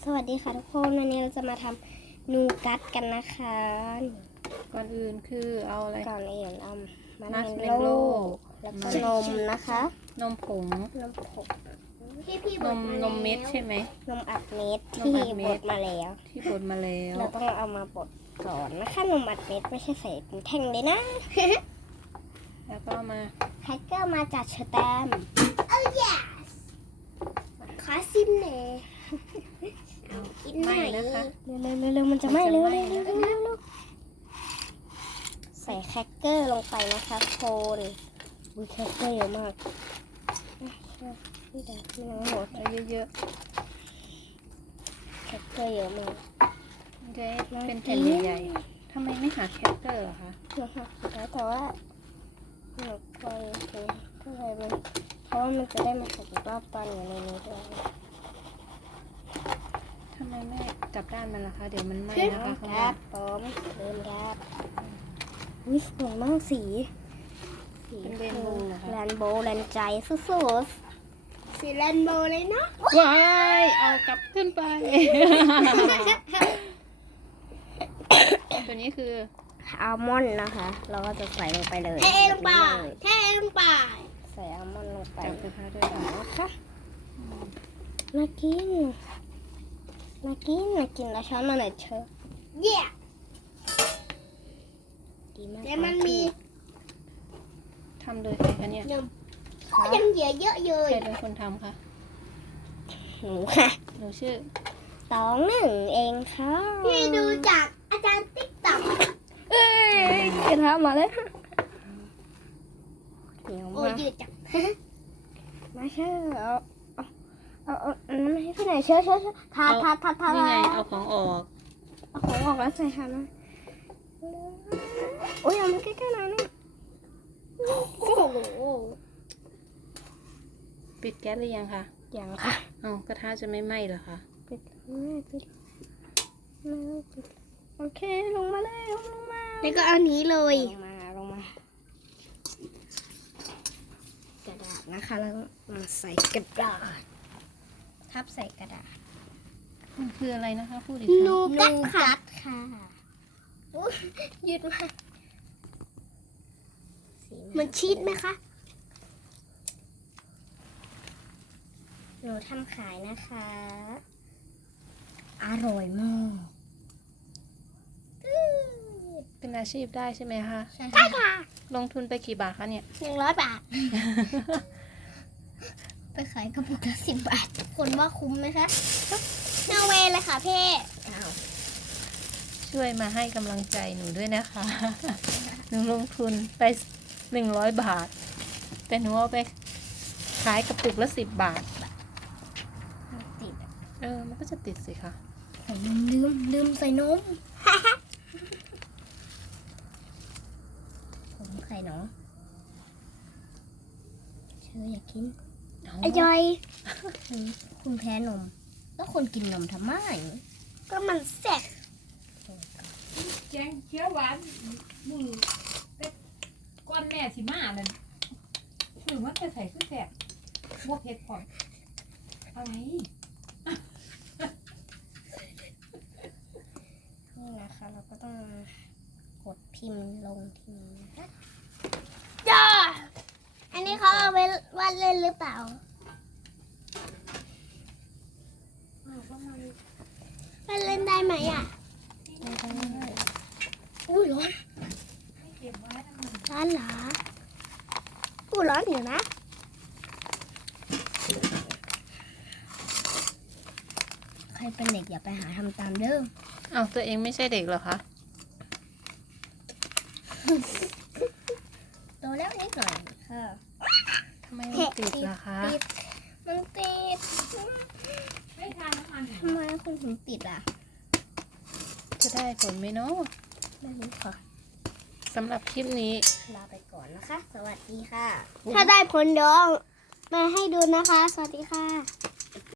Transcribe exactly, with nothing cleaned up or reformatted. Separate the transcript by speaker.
Speaker 1: สวัสดีค่ะทุกคนวันนี้เราจะมาทำนูกัตกันนะคะ
Speaker 2: ก่อนอื่นคือเอาอะไร
Speaker 1: ก่อนอื่นเอามั
Speaker 2: มั
Speaker 1: ส
Speaker 2: ส
Speaker 1: เม
Speaker 2: เม
Speaker 1: ล
Speaker 2: ล
Speaker 1: โล่
Speaker 2: โล่
Speaker 1: แล้วก็นมนะคะ
Speaker 2: นมผง
Speaker 1: นมผง
Speaker 3: พี่พี่
Speaker 2: นมนมเม็ดใช่ไหม
Speaker 1: นมอัดเม็ด
Speaker 2: นม
Speaker 1: ที่
Speaker 2: อัดเม็
Speaker 1: บ
Speaker 2: ด
Speaker 1: ดมาแล้ว
Speaker 2: ที่บดมาแล้ว
Speaker 1: เราต้องเอามาบดก่อนนะคะนมอัดเม็ดไม่ใช่ใส่เป็นแท่งเลยนะ
Speaker 2: แล้วก็มา
Speaker 1: แฮกเกอร์มาจากเชอร์แตม
Speaker 3: โอ้ yes ขอซิมหน่อยเอากินหน่
Speaker 2: ไม่
Speaker 3: อย
Speaker 2: นะคะ
Speaker 1: เร็วเร็วเร็วมันจะไหม้เร็วเร็วเร็วเร็วเร็วเร็วใส่แครกเกอร์ลงไปนะคะโคนอุ้ยแครกเกอร์เยอะมากนี่เดี๋ยวนี่น้องหมด
Speaker 2: เอาเยอะ
Speaker 1: แครกเกอร์เยอะมาก
Speaker 2: ๆมันจะเป็นแผ่นใหญ่ๆทำไมไม่หาแคปเตอร์อะคะ
Speaker 1: นะคะแต่ว่าหนูไปคือก็เลยมันเพราะว่ามันจะได้มาถูกรอบตอนอยู่ในนี้ด้วย
Speaker 2: ทำไมไม่จับด้านมันล่ะคะ เดี๋ยวมันไหม้นะคะข้าง
Speaker 1: ค
Speaker 2: ใน
Speaker 1: รับผมเริ่มครับวิสวยมากสีสี
Speaker 2: เป็นเรนโบว์นะคะ
Speaker 1: แลนโบว์แลนใจสุด
Speaker 3: สีแรนโบว์เลยเนาะ
Speaker 2: ว้ายเอากลับขึ้นไป ตัวนี้คือ
Speaker 1: ๆอัลมอนด์นะคะ เราก็จะใส่ลงไปเลย
Speaker 3: เทลงไป
Speaker 1: แบบนี้เลย
Speaker 3: เทลงไป
Speaker 1: ใส่อัลมอนด์ลงไป
Speaker 2: จับกระทะด้วยค่ะ
Speaker 1: นะคะน่ากินน่ากินน่ากินแล้วช้อนมาหน่อยเชอะ
Speaker 3: เย่
Speaker 1: ดีมาก
Speaker 3: แต่มันมี
Speaker 2: ทำโดยใครคะเนี่ย
Speaker 3: นม
Speaker 1: ค่ะ
Speaker 3: ยังเหลือเยอะอยู่
Speaker 2: ใครเป็นคนทำคะ
Speaker 1: หนูค่ะ
Speaker 2: หนูชื่อ
Speaker 1: สองหนึ่งเองค่ะ
Speaker 3: พี่ดูจากอาจารย์ติ๊กต็อก
Speaker 1: เอ้ยกระทะมาเลยเหนียว
Speaker 3: โอ้
Speaker 1: มาก
Speaker 3: ยืดจัง
Speaker 1: มาเชื่อเอาเอาเอาเอาอันนั้นมาให้พี่หน่อยเชื่อเชื่อเชื่อทาทาทาทา
Speaker 2: นี่ไง
Speaker 1: ทา
Speaker 2: เอาของออก
Speaker 1: เอาของออกแล้วใส่ค่ะนะโอ้ยเอามันใกล้ๆหน่อยนี่
Speaker 3: โอ้โห
Speaker 2: ปิดแก๊สหรือยังคะ
Speaker 1: อย่างค่ะ
Speaker 2: เอากระทะจะไม่ไหม้เหรอคะ
Speaker 1: ปิดไม่ปิดไม่ปิดโอเคลงมาเลยลงมา
Speaker 3: แล้วก็เอานี้เลย
Speaker 1: ลงมาลงมา กระดาษนะคะแล้วมาใส่กระดาษทับใส่กระดาษ
Speaker 2: มันคืออะไรนะคะพูดอีกค
Speaker 3: นู
Speaker 2: รั้ง
Speaker 3: กัดค่ะ
Speaker 1: ค่ะอุ๊ยยืดมากสี
Speaker 3: มันชีสไหมคะ
Speaker 1: หนูทำขายนะคะ อร่อยมาก
Speaker 2: เป็นอาชีพได้ใช่ไหมคะ
Speaker 1: ใช่
Speaker 3: ใช่ค่ะ
Speaker 2: ลงทุนไปกี่บาทคะเนี่ย
Speaker 3: หนึ่งร้อยบาท
Speaker 1: ไปขายกระปุกละสิบบาท
Speaker 3: คนว่าคุ้มไหมคะนาเวเลยค่ะพี่
Speaker 1: อ้าว
Speaker 2: ช่วยมาให้กำลังใจหนูด้วยนะคะ หนูลงทุนไปหนึ่งร้อยบาท แต่หนูเอาไปขายกระปุกละสิบบาท
Speaker 1: มันติดอะ
Speaker 2: เออ มันก็จะติดสิคะ
Speaker 1: ผมลืมลืมใส่นม ผมไข่เนาะเชื่ออยากกิน
Speaker 3: อร่อย
Speaker 1: คุณคุณแพ้นม แล้วคนกินนมทำไม
Speaker 3: ก็มันแซ่บ
Speaker 4: แกงเขียวหวานมือแต่ก้อนแม่สิมานั่นคือมันจะใส่คือแสบพวกเผ็ดพออะไร
Speaker 1: นี่นะคะเราก็ต้องกดพิมพ์ลงทีนะคะ
Speaker 3: จ้าอันนี้เขาเอาไว้วาดเล่นหรือเปล่าวาดเล่นได้ไหมอ่ะ
Speaker 1: ไม่ได้
Speaker 3: อุ้ยร้อน
Speaker 4: เก็บไว้นะมัน
Speaker 3: ร้อนเหรอกูร้อนอยู่นะ
Speaker 1: ใครเป็นเด็กอย่าไปหาทำตามเด้อ
Speaker 2: เอาตัวเองไม่ใช่เด็กเหรอคะ
Speaker 1: โตแล้วนิดหน่อยค่ะ
Speaker 2: ทำไมมันติดล่ะคะ
Speaker 1: ติดมันติด
Speaker 4: ไม่ทานน้ำมัน
Speaker 1: ทำไมคุณถึงติดอ่ะ
Speaker 2: จะได้ผลไหมเนาะ
Speaker 1: ไม่รู้ค่ะ
Speaker 2: สำหรับคลิปนี้
Speaker 1: ลาไปก่อนนะคะ สวัสดีค่ะ
Speaker 3: ถ้าได้ผลเดี๋ยวเอามาให้ดูนะคะ สวัสดีค่ะ